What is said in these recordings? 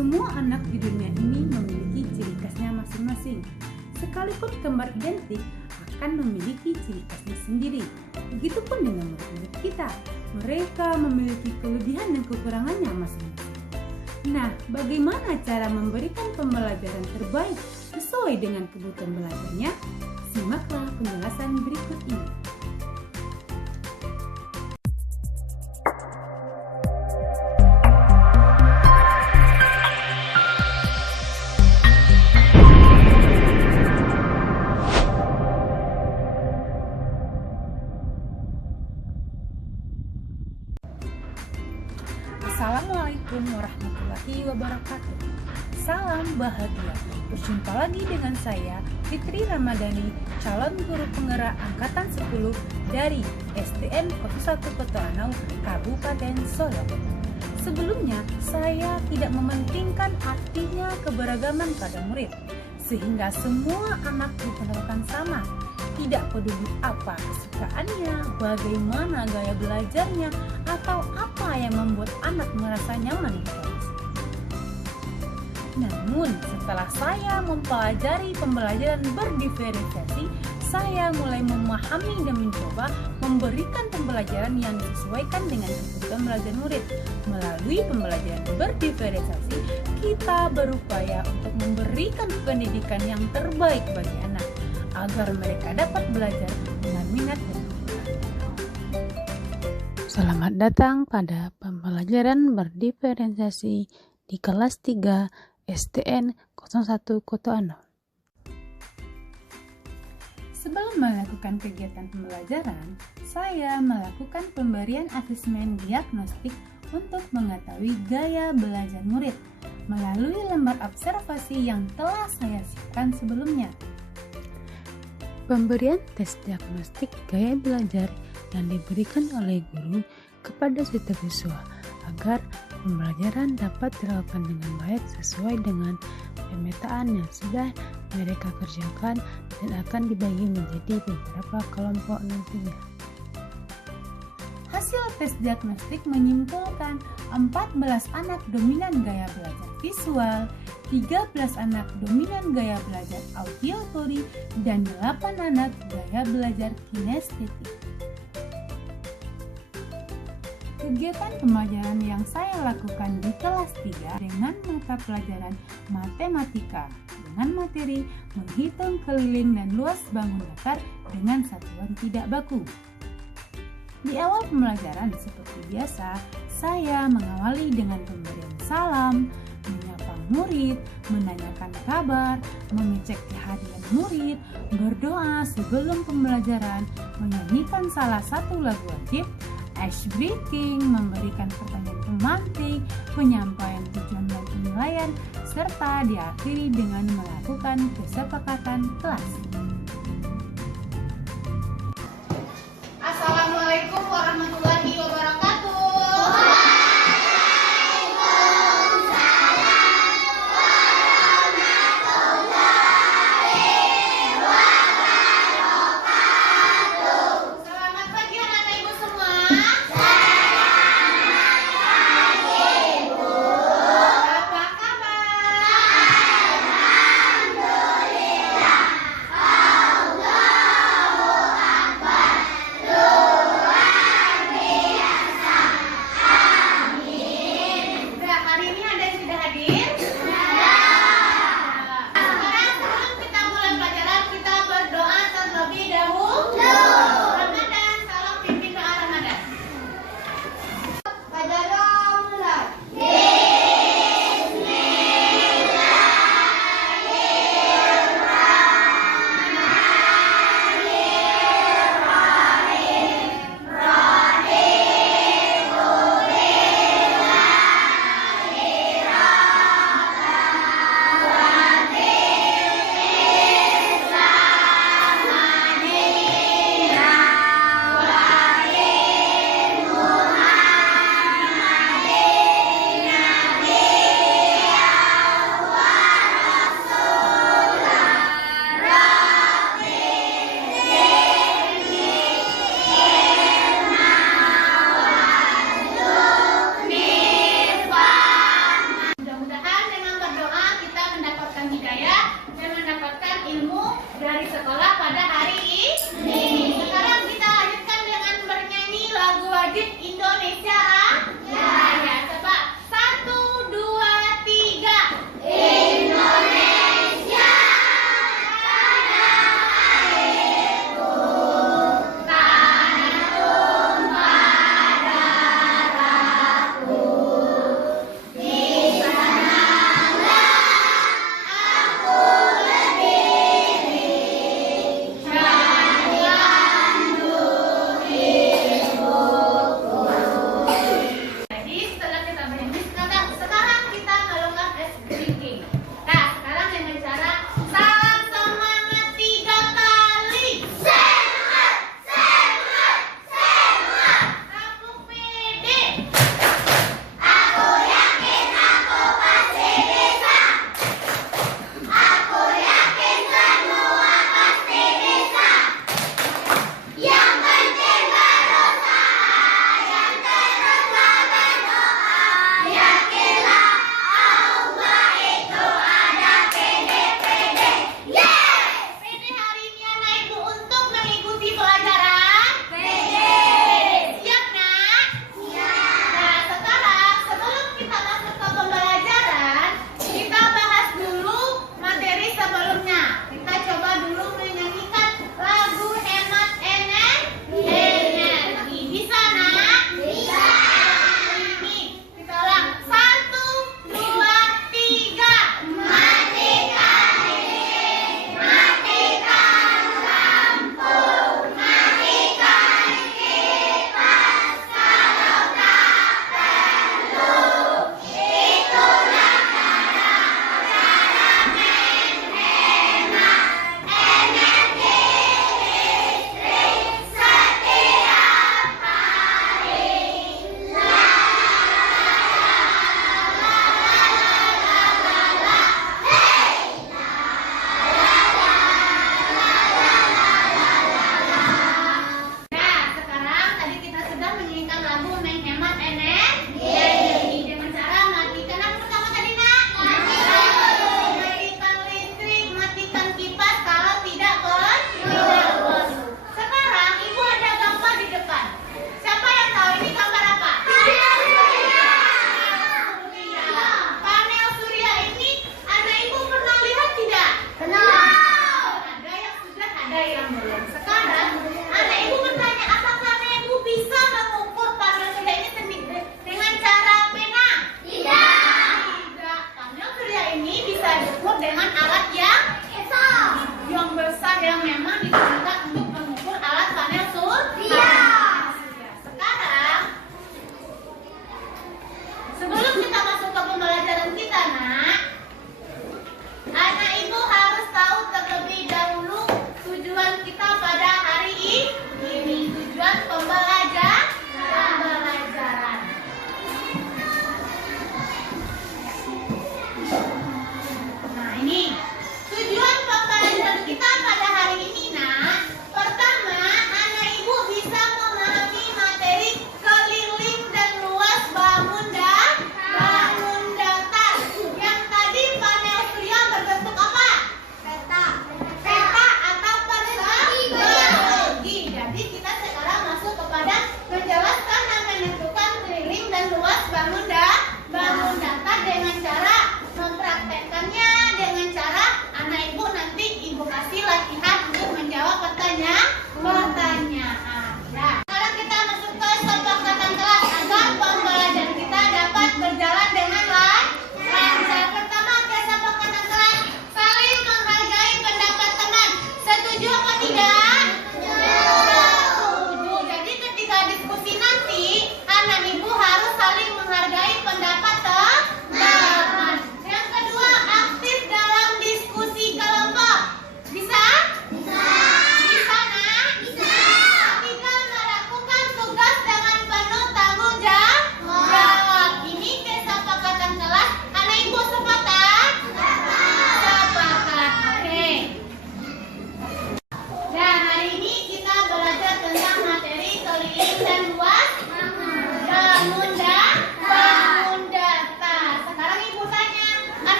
Semua anak di dunia ini memiliki ciri khasnya masing-masing. Sekalipun kembar identik akan memiliki ciri khasnya sendiri. Begitupun dengan murid-murid kita. Mereka memiliki kelebihan dan kekurangannya masing-masing. Nah, bagaimana cara memberikan pembelajaran terbaik sesuai dengan kebutuhan belajarnya? Simaklah penjelasan berikut ini. Assalamualaikum warahmatullahi wabarakatuh. Salam bahagia. Berjumpa lagi dengan saya, Fitri Ramadhani, calon guru penggerak angkatan 10 dari SDN 01 Kota Anau, Kabupaten Solo. Sebelumnya, saya tidak mementingkan artinya keberagaman pada murid, sehingga semua anak diperlakukan sama. Tidak peduli apa kesukaannya, bagaimana gaya belajarnya, atau apa yang membuat anak merasa nyaman di kelas. Namun, setelah saya mempelajari pembelajaran berdiferensiasi, saya mulai memahami dan mencoba memberikan pembelajaran yang disesuaikan dengan kebutuhan belajar murid. Melalui pembelajaran berdiferensiasi, kita berupaya untuk memberikan pendidikan yang terbaik bagi anak, agar mereka dapat belajar dengan minat dan kemampuan. Selamat datang pada pembelajaran berdiferensiasi di kelas 3 SDN 01 Kota Anau. Sebelum melakukan kegiatan pembelajaran, saya melakukan pemberian asesmen diagnostik untuk mengetahui gaya belajar murid melalui lembar observasi yang telah saya siapkan sebelumnya. Pemberian tes diagnostik gaya belajar yang diberikan oleh guru kepada siswa siswa agar pembelajaran dapat dilakukan dengan baik sesuai dengan pemetaan yang sudah mereka kerjakan dan akan dibagi menjadi beberapa kelompok nantinya. Hasil tes diagnostik menyimpulkan 14 anak dominan gaya belajar visual, 13 anak dominan gaya belajar auditory, dan 8 anak gaya belajar kinestetik. Kegiatan pembelajaran yang saya lakukan di kelas 3 dengan mata pelajaran matematika dengan materi menghitung keliling dan luas bangun datar dengan satuan tidak baku. Di awal pembelajaran seperti biasa, saya mengawali dengan pemberian salam, menyapa murid, menanyakan kabar, mengecek kehadiran murid, berdoa sebelum pembelajaran, menyanyikan salah satu lagu wajib, ice breaking, memberikan pertanyaan pemantik, penyampaian tujuan dan penilaian, serta diakhiri dengan melakukan kesepakatan kelas. Assalamualaikum warahmatullahi wabarakatuh. Selamat pagi anak-anak ibu semua. Apa kabar?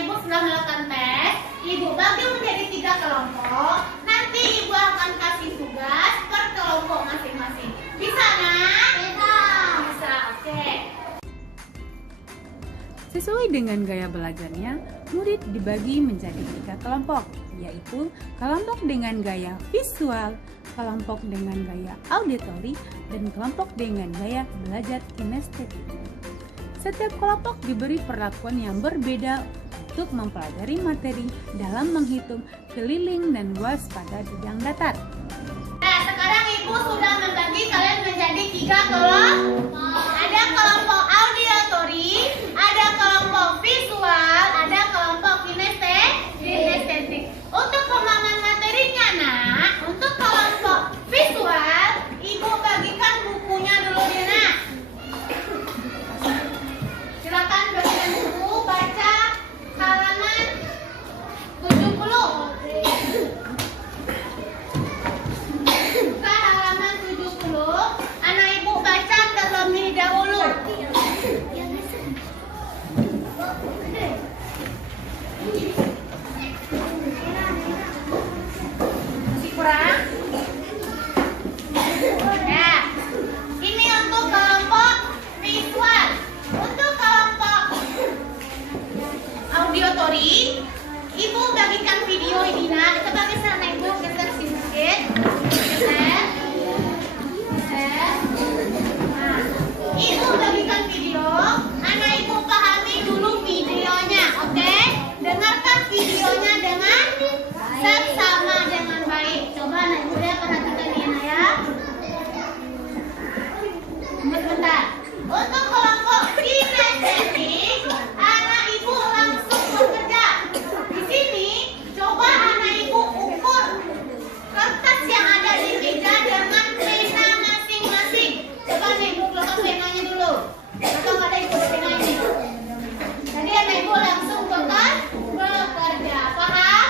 Ibu sudah melakukan tes, Ibu bagi menjadi 3 kelompok. Nanti Ibu akan kasih tugas per kelompok masing-masing. Bisa, Nak? Bisa, oke. Sesuai dengan gaya belajarnya, murid dibagi menjadi 3 kelompok, yaitu kelompok dengan gaya visual, kelompok dengan gaya auditori, dan kelompok dengan gaya belajar kinestetik. Setiap kelompok diberi perlakuan yang berbeda untuk mempelajari materi dalam menghitung keliling dan luas pada bidang datar. Nah, sekarang Ibu sudah membagi kalian menjadi 3 kelompok. Ada kelompok auditori, ada kelompok visual, ada kelompok kinestetik. Untuk pemahaman materinya, Nak, untuk kelompok visual, Ibu bagikan bukunya dulu ya, Nak. Silakan bagikan buku, baca halaman 70. Buka halaman 70. Anak Ibu baca terlebih dahulu. Masih kurang? Ya. Ini untuk kelompok visual. Untuk kelompok auditori, Ibu bagikan video ini, Nak. Coba geser, Nak Ibu, geser sedikit. Geser. Nah, Ibu bagikan video. Anak Ibu pahami dulu videonya, oke? Dengarkan videonya dengan seksama dengan baik. Coba Anak Ibu ya, perhatikan ini, Nak, ya. Bentar. Untuk kelompok kinestetik, anak Ibu langsung bekerja. Di sini, coba anak Ibu ukur kertas yang ada di meja dengan pena masing-masing. Coba anak Ibu lepas penanya dulu. Atau ada Ibu pena ini. Jadi anak Ibu langsung bekerja. Paham?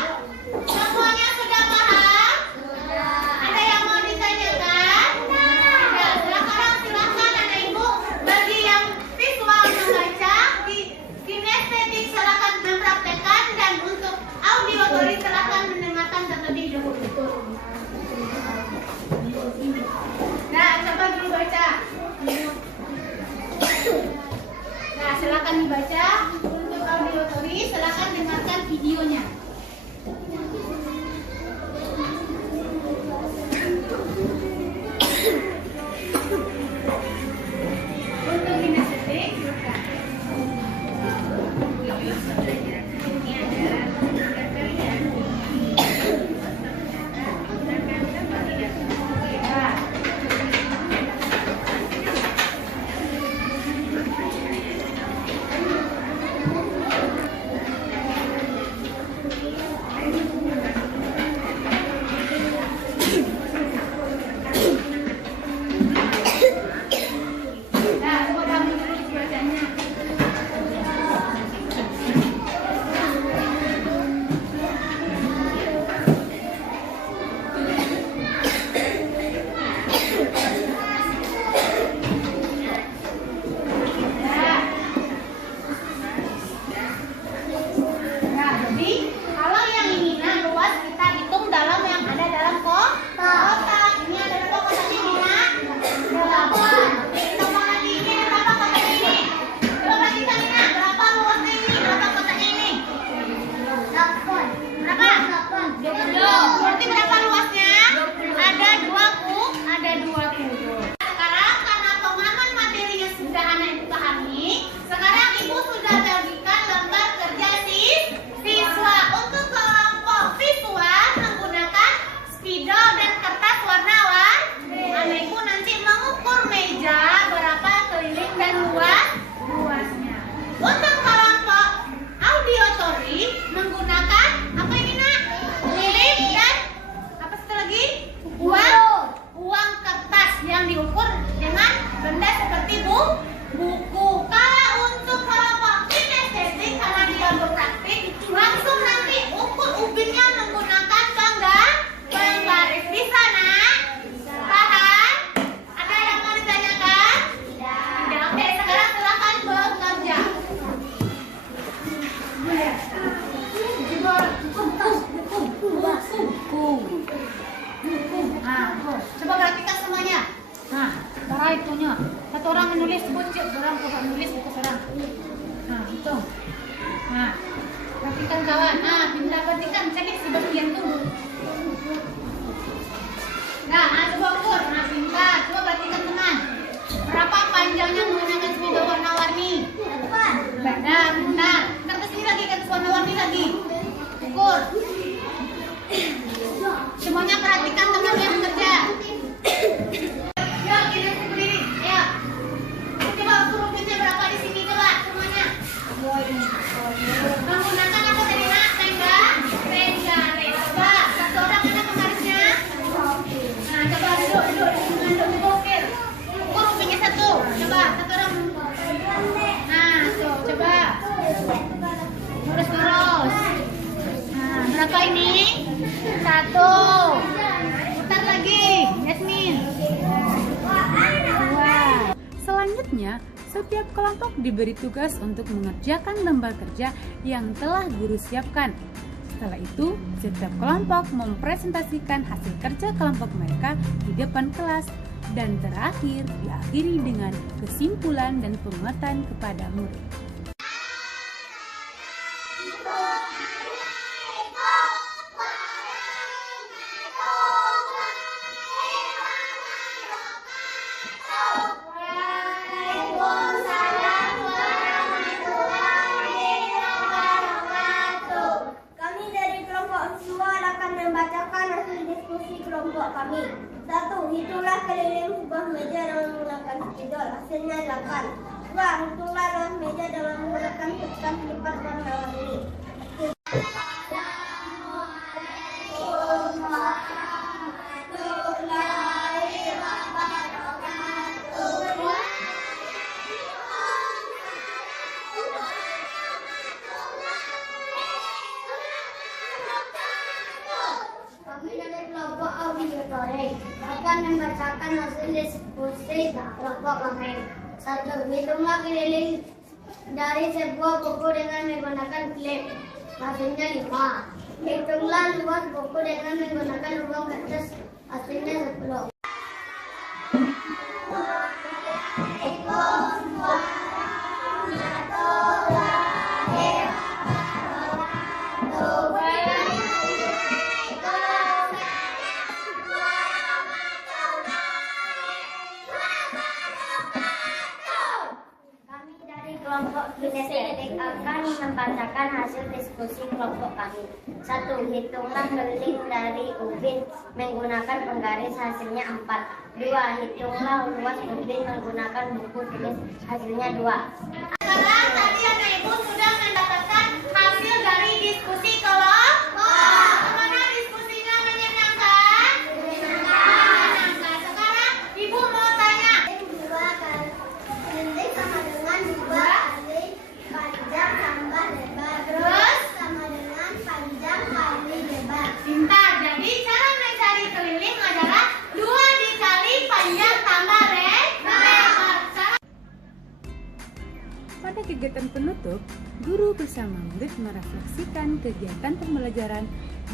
Semuanya sudah paham? Ada yang mau ditanyakan? Ya, silakan anak Ibu. Bagi yang visual membaca, di kinestetik silakan mempraktekkan, dan untuk auditori silakan mendengarkan terlebih dahulu. Nah, coba dulu baca. Nah, silakan dibaca. Untuk auditori silakan dengarkan videonya. Untuk kinestetik, silakan. Ini adalah tugas kalian. Nah. Nah, coba kamu tulis bacanya. Nah, perhatikan kawan. Nah, pintar perhatikan. Cek si bagian tuh. Nah, coba ukur. Nah, pintar. Coba perhatikan teman. Berapa panjangnya menggunakan spidol warna-warni? Nah, benar. Kertas ini lagi, kertas warna-warni lagi. Ukur. Semuanya perhatikan teman yang bekerja. Yuk, kita berdiri. Ayo. Coba ukur rupanya berapa di sini, coba semuanya. Menggunakan apa tadi nak? Tangga. Coba satu orang mana penggarisnya? Nah, coba duduk ukir. Ukur rupanya satu. Coba satu orang. Nah, tuh coba. Lurus. Nah, berapa ini? Satu. Putar lagi, Yasmin. Dua. Selanjutnya, setiap kelompok diberi tugas untuk mengerjakan lembar kerja yang telah guru siapkan. Setelah itu, setiap kelompok mempresentasikan hasil kerja kelompok mereka di depan kelas. Dan terakhir, diakhiri dengan kesimpulan dan penguatan kepada murid. Kami. 1. Hitunglah keliling sebuah meja dengan menggunakan spidol. Hasilnya 8. 2. Hitunglah luas meja dengan menggunakan kertas lipat warna-warni. Akan membacakan hasil diskusi kelompok kami. 1. Hitunglah keliling dari sebuah buku dengan menggunakan klip. Hasilnya 5. Hitunglah luas buku dengan menggunakan ruang kertas. Hasilnya 10. Kelompok kinestetik akan membacakan hasil diskusi kelompok kami. 1. Hitunglah keliling dari ubin menggunakan penggaris, hasilnya 4. 2. Hitunglah luas ubin menggunakan buku tulis, hasilnya 2. Sekarang tadi anak ibu sudah mendapatkan hasil dari diskusi kelompok. Bagaimana diskusinya, menyenangkan? Menyenangkan. Sekarang ibu mau tanya. 2 kali sama dengan 2 kali panjang tambah lebar. Terus? Sama dengan panjang kali lebar. Pintar. Jadi cara mencari keliling adalah 2 dikali panjang tambah lebar. Pada kegiatan penutup, guru bersama murid merefleksikan kegiatan pembelajaran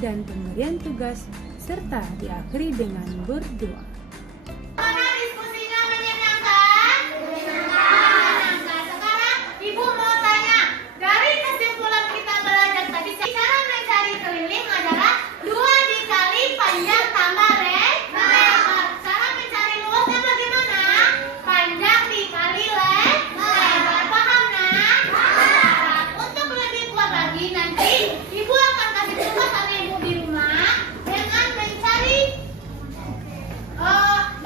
dan pemberian tugas, serta diakhiri dengan berdoa. Bagaimana diskusinya, menyenangkan? Menyenangkan. Sekarang ibu mau tanya, dari kesimpulan kita belajar tadi, cara mencari keliling adalah 2 dikali panjang tambah lebar. Cara mencari luasnya bagaimana? Panjang dikali lebar. Paham, nak? Nah, untuk lebih kuat lagi, nanti ibu akan kasih tugas sama ibu di rumah dengan mencari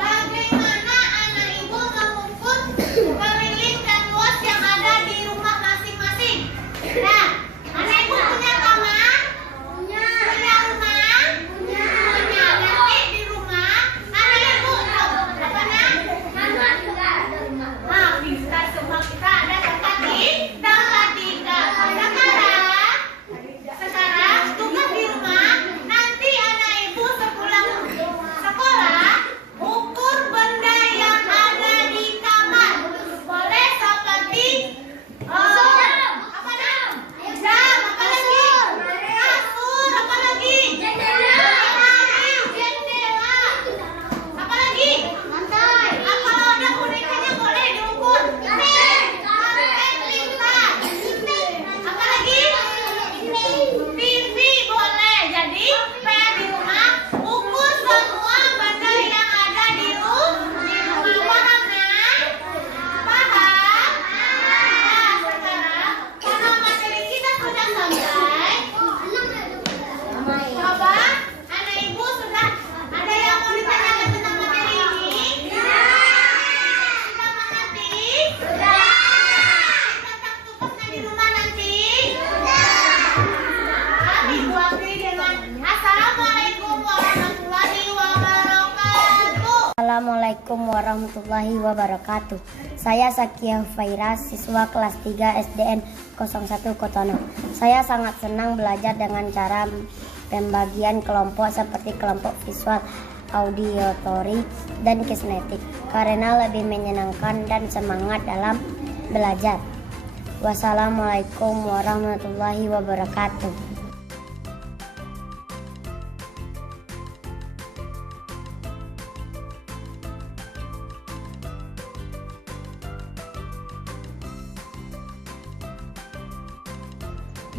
bagaimana anak ibu mengukur keliling dan luas yang ada di rumah masing-masing. Nah, anak ibu punya kamar? Punya rumah? Punya. Nanti di rumah anak ibu apa nak? Bisa semua kita ada tempat tinggal. Sekarang tugas di rumah, nanti anak ibu sepulang sekolah ukur benda yang ada di kamar. Boleh seperti apa nam? Assalamualaikum warahmatullahi wabarakatuh. Saya Sakia Faira, siswa kelas 3 SDN 01 Kotono. Saya sangat senang belajar dengan cara pembagian kelompok seperti kelompok visual, auditory, dan kinestetik karena lebih menyenangkan dan semangat dalam belajar. Wassalamualaikum warahmatullahi wabarakatuh.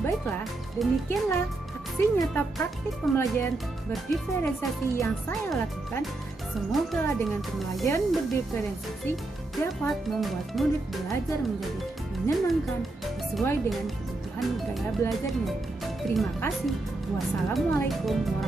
Baiklah, demikianlah aksi nyata praktik pembelajaran berdiferensiasi yang saya lakukan. Semoga dengan pembelajaran berdiferensiasi dapat membuat murid belajar menjadi menyenangkan sesuai dengan kebutuhan gaya belajarnya. Terima kasih. Wassalamualaikum warahmatullahi wabarakatuh.